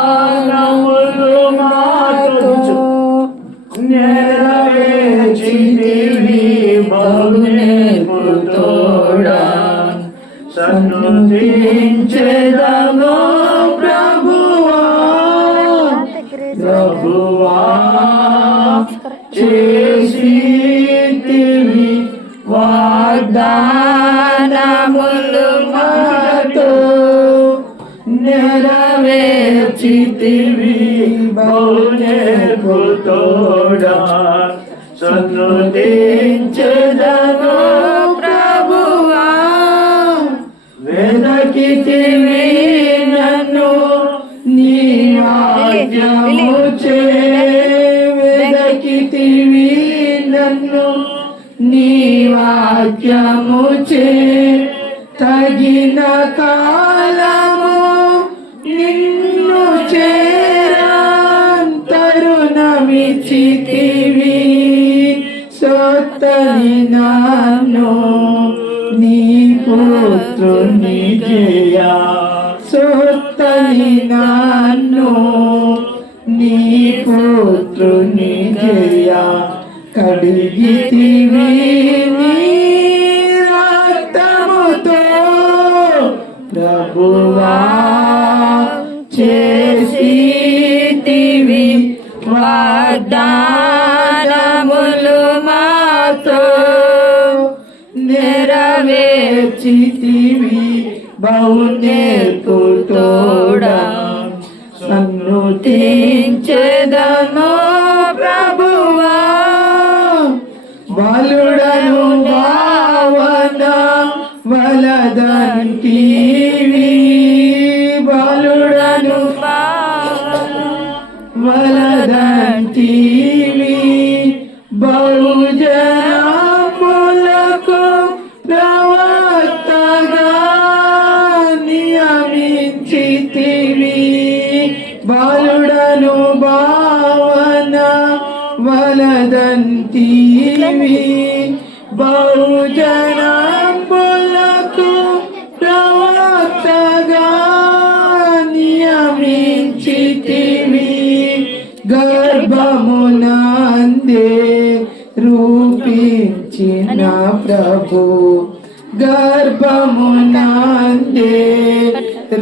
వాగ్దానములు మాతో నెరవేర్చితివి బహునేర్పు తోడా సన్నుతించెదను ప్రభువా ప్రభువా చేసితివి వాగ్దానములు మాతో నెరవేర్చితివి బహునేర్పు తోడా సన్నుతించెదను ప్రభువా వెదకితివి నన్ను నీ వాక్యముచే వెదకితివి నన్ను నీ వాక్యముచే తగిన కాలము నిన్ను చేరాన్ తరుణమిచ్చితివి సొత్తని నన్ను నీ పుత్రుని జయ సొత్తని నన్ను నీ పుత్రుని జయ కడిగితివి నీ రక్తముతో ప్రభువా చేసితివి వాగ్దానములు మాతో నెరవేర్చితివి బహునేర్పు తోడా సన్నుతించెదను ప్రభువా బలుడను భావన వలదంటివి బలుడను వలదంటివి బహుజనములకు ప్రవక్తగా నియమించితివి బాలుడను భావన వలదంటివి బహుజనములకు ప్రవక్తగా నియమించితివి గర్భమునందే రూపించిన ప్రభు గర్భమునందే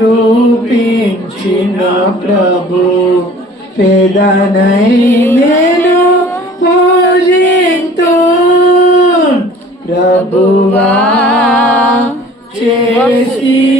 రూపించిన ప్రభు పెదనై నేను పూజింతు ప్రభువా చేసి